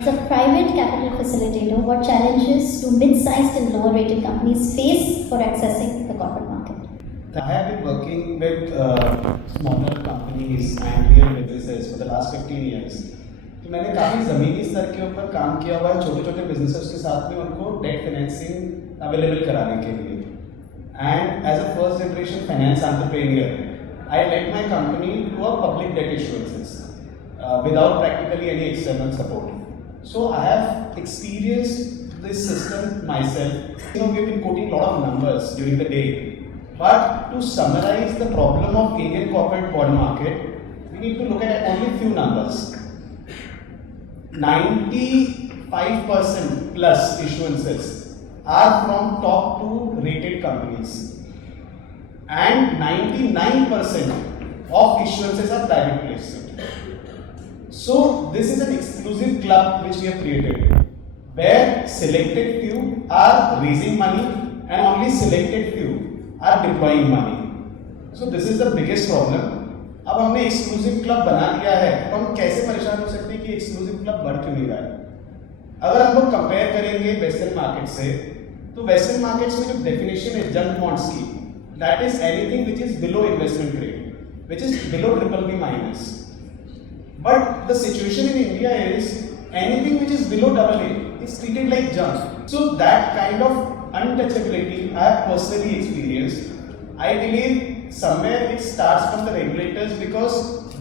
As a private capital facilitator, what challenges do mid-sized and lower-rated companies face for accessing the corporate market? I have been working with smaller companies and real businesses for the last 15 years. तो मैंने काफ़ी ज़मीनी स्तर के ऊपर काम किया हुआ है छोटे छोटे बिजनेसेस के साथ में उनको डेट फाइनेंसिंग अवेलेबल कराने के लिए. And as a first generation finance entrepreneur, I led my company to a public debt issuances without practically any external support. So I have experienced this system myself. We've been quoting a lot of numbers during the day, but to summarize the problem of Indian corporate bond market, we need to look at only few numbers. 95% plus issuances are from top 2 rated companies, and 99% of issuances are private placement. So this is an exclusive club which we have created, where selected few are raising money and only selected few are deploying money. So this is the biggest problem. अब हमने exclusive club बना दिया है तो हम कैसे परेशान हो सकते हैं कि एक्सक्लूसिव क्लब बढ़ क्यों नहीं रहा है. अगर हम लोग कंपेयर करेंगे वेस्टर्न मार्केट से, तो वेस्टर्न मार्केट्स में जो डेफिनेशन है जंक बॉन्ड्स की, that is anything which is below investment grade, which is below BBB-. But the situation in India is anything which is below AA is treated like junk. So that kind of untouchability I have personally experienced. I believe somewhere it starts from the regulators because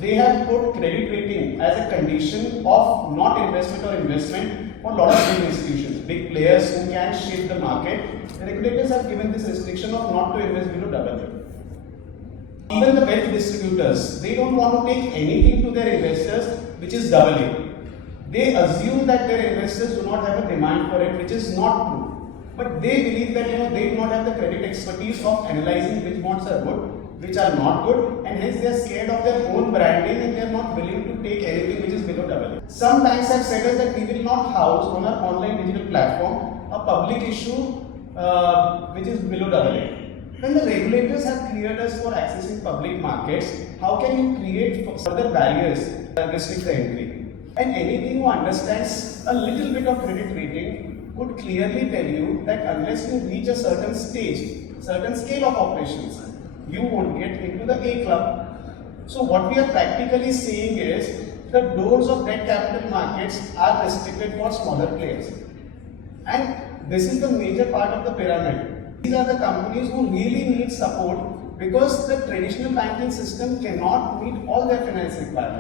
they have put credit rating as a condition of not investment or investment for a lot of big institutions, big players who can shape the market. The regulators have given this restriction of not to invest below AA. Even the wealth distributors, they don't want to take anything to their investors which is AA. They assume that their investors do not have a demand for it, which is not true. But they believe that they do not have the credit expertise of analyzing which bonds are good, which are not good, and hence they are scared of their own branding and they are not willing to take anything which is below AA. Some banks have said us that we will not house on our online digital platform a public issue which is below AA. When the regulators have cleared us for accessing public markets, how can you create further barriers that restrict the entry? And anything who understands a little bit of credit rating would clearly tell you that unless you reach a certain stage, certain scale of operations, you won't get into the A club. So what we are practically saying is the doors of debt capital markets are restricted for smaller players. And this is the major part of the pyramid. These are the companies who really need support because the traditional banking system cannot meet all their finance requirements.